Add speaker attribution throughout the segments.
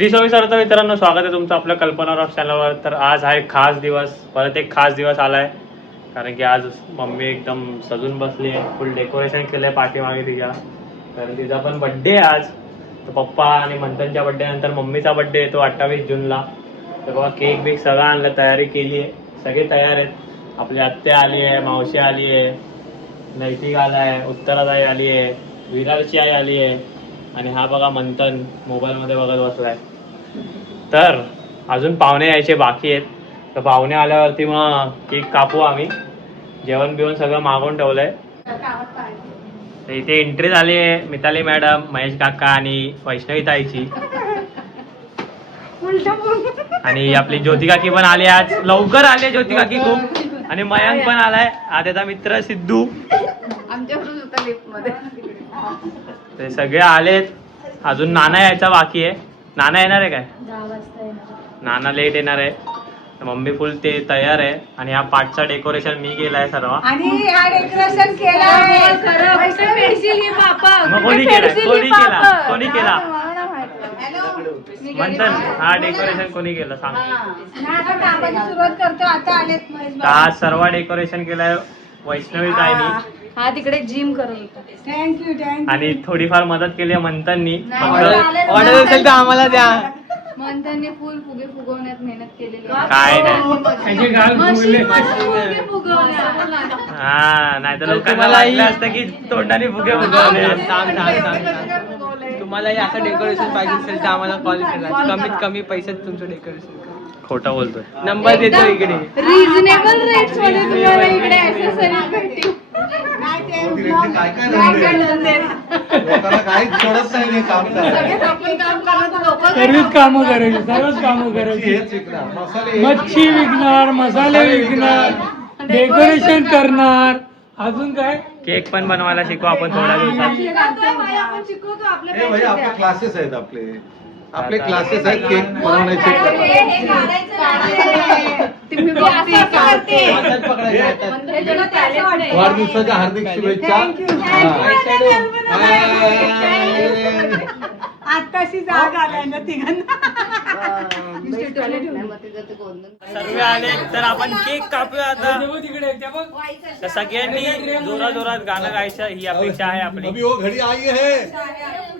Speaker 1: श्री स्वामी समर्थ मित्रांनो स्वागत आहे तुमचं आपल्या कल्पना रॉक चॅनलवर तर आज हा एक खास दिवस परत एक खास दिवस आलाय. कारण की आज मम्मी एकदम सजून बसली आहे फुल डेकोरेशन केलंय पाठीमागे तिच्या. कारण तिचा पण बड्डे आहे आज. तर पप्पा आणि मंथनच्या बड्डे नंतर मम्मीचा बड्डे येतो अठ्ठावीस जूनला. तर बाबा केक बिक सगळं आणलं तयारी केली आहे. सगळे तयार आहेत. आपली आत्या आली आहे मावशी आली आहे नैतिक आला आहे उत्तरादाई आली आहे विरारची आई आली आहे. आणि हा बघा मंथन मोबाईलमध्ये बघत बसलाय. तर अजून पाहुणे यायचे बाकी आहेत. तर पाहुणे आल्यावरती मग केक कापू आम्ही. जेवण बिवण सगळं मागवून ठेवलंय. तर इथे एंट्री झाली आहे मिताली मॅडम महेश काका आणि वैष्णवी ताईची. आणि आपली ज्योती काकी पण आली आज. लवकर आली ज्योती काकी खूप. आणि मयांक पण आलाय. आद्याचा मित्र सिद्धू.
Speaker 2: मध्ये.
Speaker 1: ते सगळे आलेत. अजून नाना यायचा बाकी आहे. नाना येणार आहे काय? नाना लेट येणार आहे. मम्मी फुल ते तयार आहे. आणि हा पाठचा डेकोरेशन मी केलाय सर्व.
Speaker 2: आणि हा डेकोरेशन केलं ही
Speaker 1: कोणी केलाय? कोणी केला? कोणी केला?
Speaker 2: हॅलो.
Speaker 1: म्हणतात हा डेकोरेशन कोणी केलं? सांग.
Speaker 2: सुरुवात करतो. आता आलेत
Speaker 1: आज सर्व डेकोरेशन केलंय. वैष्णवी ताईनी
Speaker 2: हा तिकडे जिम करत होता थँक्यू थँक्यू
Speaker 1: आणि थोडीफार मदत केली
Speaker 2: नाही,
Speaker 1: फक्त
Speaker 2: चालेल.
Speaker 1: ऑर्डर असेल तर आम्हाला द्या.
Speaker 2: फुल फुगे फुगवण्यात मेहनत केलेली
Speaker 1: काय नाही.
Speaker 2: फुगे
Speaker 1: हा नाही तर लोकांना लागलं असतं की तोंडाने फुगे फुगवले.
Speaker 3: तुम्हाला असं डेकोरेशन पाहिजे असेल तर आम्हाला कॉल करा. कमीत कमी पैशात तुमचं डेकोरेशन करा.
Speaker 1: खोटं बोलतोय.
Speaker 3: नंबर देतो इकडे.
Speaker 2: रिझनेबल रेट्समध्ये तुम्हाला इकडे ऍक्सेसरीज भेटतील.
Speaker 4: काय काय राहिलंय? लोकांना काहीच कळत नाही काम करायला.
Speaker 2: आपण काम करत लोक
Speaker 5: सर्वच कामं करायची सर्वच कामं करायची. मच्छी विकणार मसाले विकणार. डेकोरेशन करणार. अजून काय?
Speaker 1: केक पण बनवायला शिकू आपण थोड्या दिवसात.
Speaker 2: आपण शिकवतो आपल्या
Speaker 4: भाई आपले क्लासेस आहेत आपले. आपले क्लासेस आहेत केक बनवण्याचे. वाढदिवसाच्या हार्दिक शुभेच्छा.
Speaker 2: आताशी जाग आलाय ना तिघांना.
Speaker 1: सर्व आले तर आपण केक कापूया आता.
Speaker 5: तिकडे
Speaker 1: सगळ्यांनी जोरा जोरात गाणं गायचं ही अपेक्षा आहे आपली.
Speaker 4: अभी वो घड़ी आई है.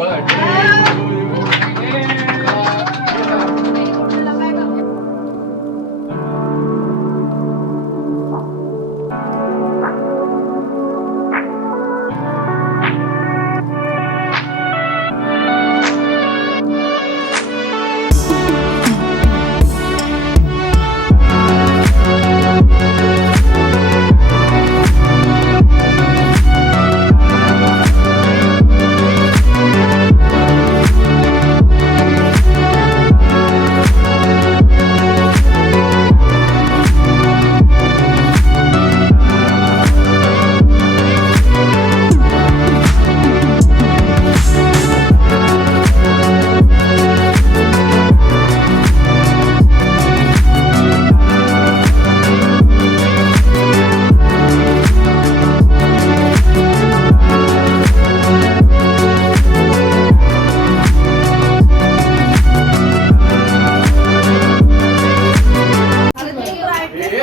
Speaker 4: यू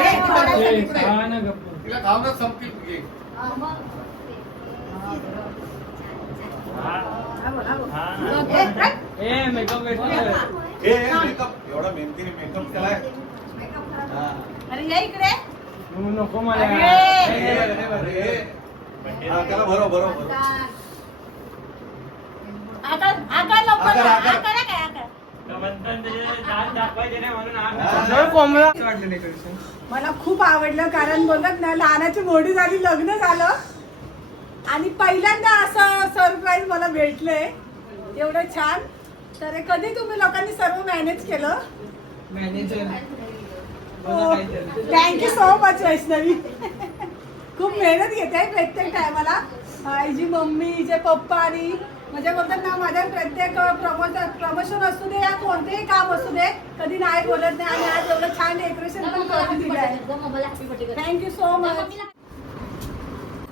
Speaker 4: तिला तुझी.
Speaker 3: मेकअप
Speaker 4: एवढा मेहनतीने मेकअप केलाय हा.
Speaker 2: अरे या इकडे
Speaker 3: तू नको मला
Speaker 2: अरे.
Speaker 4: ए, अरे, ए. हा, त्याला भरो भरो भरो
Speaker 2: आकार आकार लवकर
Speaker 4: आकार,
Speaker 3: कोंबडा
Speaker 6: मला खूप आवडलं कारण बोलत ना लहानाची मोठी झाली लग्न झालं.
Speaker 2: आणि पहिल्यांदा असं सरप्राईज मला भेटलंय. एवढं छान. तर कधी तुम्ही लोकांनी सर्व मॅनेज केलं?
Speaker 3: Manager
Speaker 2: thank you so much Vaishnavi. खूप मेहनत घेते प्रत्येक टायमाला माझी मम्मी जे पप्पा आणि म्हणजे बोलतात ना माझ्या प्रत्येक प्रमोशन प्रमोशन असू दे या कोणतेही काम असू दे कधी नाही बोलत नाही आणि आज एवढं छान डेकोरेशन पण करून दिलं आहे थँक्यू सो मच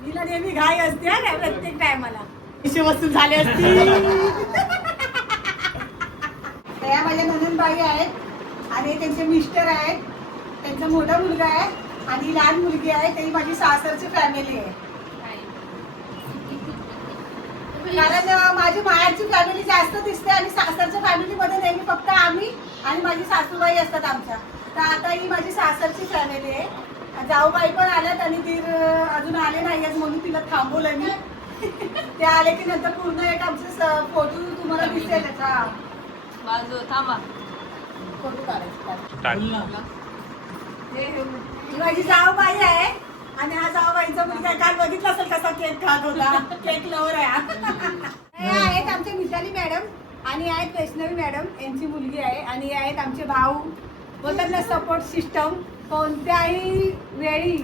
Speaker 2: हिला नेहमी घाई असते हा ना प्रत्येक टायमाला पैसे वसूल झाले असतील. त्या माझ्या नंदनबाई आहेत आणि त्यांचे मिस्टर आहेत त्यांचा मोठा मुलगा आहे आणि लहान मुलगी आहे ती माझी सासरची फॅमिली आहे. कारण माझी माहेरची फॅमिली जास्त दिसते आणि सासरच्या फॅमिलीमध्ये नेहमी फक्त आम्ही आणि माझी सासूबाई असतात आमच्या. तर आता ही माझी सासरची फॅमिली आहे. जाऊबाई पण आल्यात आणि ती अजून आले नाही आहेत म्हणून तिला थांबवलं मी. ते आले की नंतर पूर्ण एक आमचे फोटो तुम्हाला दिसेल त्याचा फोटो काढायचे.
Speaker 1: टाक.
Speaker 2: ही माझी जाऊबाई आहे. आणि हा जाऊबाईचा मुलगा काल बघितला असेल कसा केक खात होता. केक लवर आहे आहेत आमचे मिताली मॅडम आणि आहेत वैष्णवी मॅडम. यांची मुलगी आहे आणि आहेत आमचे भाऊ. बोलतात ना सपोर्ट सिस्टम कोणत्याही वेळी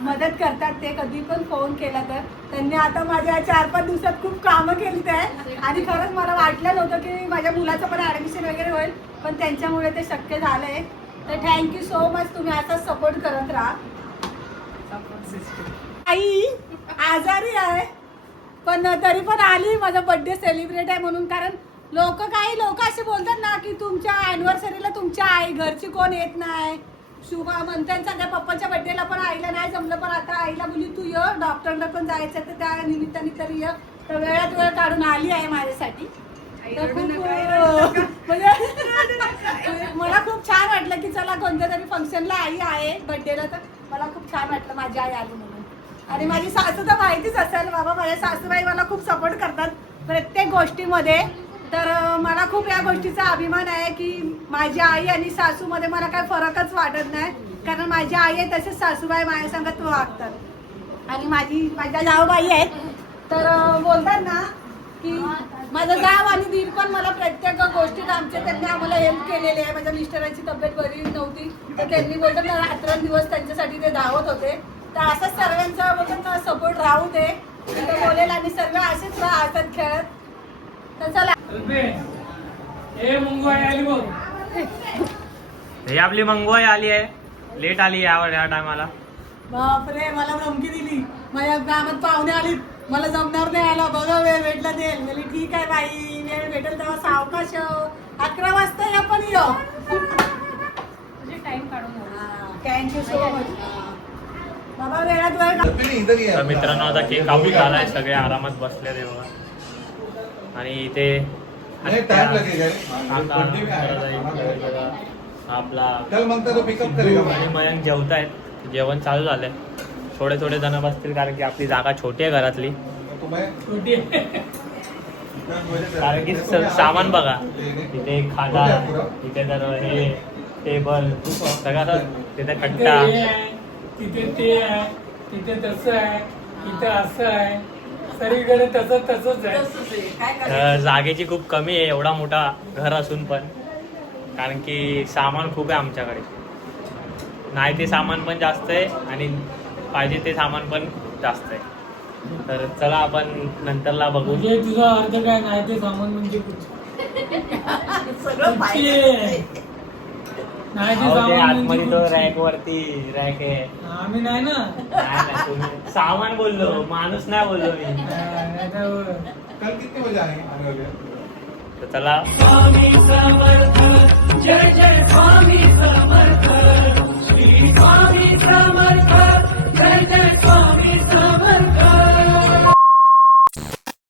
Speaker 2: मदत करतात ते. कधी पण फोन केला तर. त्यांनी आता माझ्या चार पाच दिवसात खूप कामं केली आहे. आणि खरंच मला वाटलं नव्हतं की माझ्या मुलाचं पण ऍडमिशन वगैरे होईल. पण त्यांच्यामुळे ते शक्य झालंय. तर थँक्यू सो मच तुम्ही असाच सपोर्ट करत राहा. आई आजारी आहे. पण तरी पण आली माझा बर्थडे सेलिब्रेट आहे म्हणून. कारण लोक काही लोक असे बोलतात ना की तुमच्या अॅनिव्हर्सरीला तुमच्या आई घरची कोण येत नाही. शुभा म्हणतात सगळ्या पप्पाच्या बर्थडेला पण आईला नाही जमलं पण आता आईला बोलली तू ये डॉक्टरला पण जायचं तर त्या निमित्ताने तरी ये. तर वेळात वेळ काढून आली आहे माझ्यासाठी. म्हणजे मला खूप छान वाटलं की चला कोणत्या तरी फंक्शनला आई आहे बर्थडेला तर. मला खूप छान वाटलं माझी आई आली म्हणून. आणि माझी सासू तर माहितीच असेल बाबा माझ्या सासूबाई मला खूप सपोर्ट करतात प्रत्येक गोष्टीमध्ये. तर मला खूप या गोष्टीचा अभिमान आहे की माझी आई आणि सासूमध्ये मला काही फरकच वाटत नाही. कारण माझी आई आहे तसेच सासूबाई माझ्या संगत वागतात. आणि माझी माझ्या जाऊबाई आहेत. तर बोलतात ना की माझा जाव आणि दीर पण मला प्रत्येक गोष्टीत आमच्या त्यांनी आम्हाला हेल्प केलेली आहे. माझ्या मिस्टरांची तब्येत बरी नव्हती. तर त्यांनी बोलतात ना रात्रंदिवस त्यांच्यासाठी ते धावत होते. तर असंच सर्वांचा बोलतात ना सपोर्ट राहू दे. तर बोलेल आणि सर्व असेच राहा हसत खेळत. तर चला.
Speaker 1: ही आपली मंगवाई आली आहे. लेट आली यावर या टायमाला.
Speaker 2: बापरे मला धमकी दिली. माझ्या गावात पाहुणे आली मला जमणार नाही आला. बघा वेळ भेटला देईल म्हणजे ठीक आहे बाई वेळ भेटेल तेव्हा सावकाश. अकरा वाजता या पण यो. थँक्यू सो मच बाबा वेळात वेळ
Speaker 1: मित्रांनो आता केक कापून झालाय सगळे आरामात बसले तेव्हा आणि इथे
Speaker 4: नहीं टाइम लगेगा रे.
Speaker 1: आता
Speaker 4: बर्थडे में आएगा.
Speaker 1: आनंद आपला
Speaker 4: तो.
Speaker 1: मयंक जेवतायत. जेवण चालू झालंय. थोडे थोडे जण बसतील कारण की आपली जागा छोटी आहे घरातली.
Speaker 4: तो मैं
Speaker 5: छोटी आहे.
Speaker 1: कारण की सामान बघा. इथे खाटा इथे तर हे टेबल सगळं तिथे
Speaker 5: तिथे
Speaker 1: खट्टा.
Speaker 5: हे तिथे ते आहे तिथे तसं आहे इथं असं आहे. सगळीकडे तसं तसंच आहे?
Speaker 1: जागेची खूप कमी आहे एवढा मोठा घर असून पण. कारण की सामान खूप आहे आमच्याकडे. नाही ते सामान पण जास्त आहे आणि पाहिजे ते सामान पण जास्त आहे. तर चला आपण नंतरला बघू.
Speaker 5: म्हणजे तुझा अर्थ काय? नाही ते सामान म्हणजे
Speaker 2: सगळं पाहिजे
Speaker 5: नाही म्हणजे
Speaker 1: आतमध्ये तो रॅक वरती रॅक आहे.
Speaker 5: आम्ही नाही ना.
Speaker 1: सामान बोललो माणूस नाही बोललो मी.
Speaker 5: चला.
Speaker 4: जय जय Swami Samarth. Swami Samarth. that
Speaker 1: song is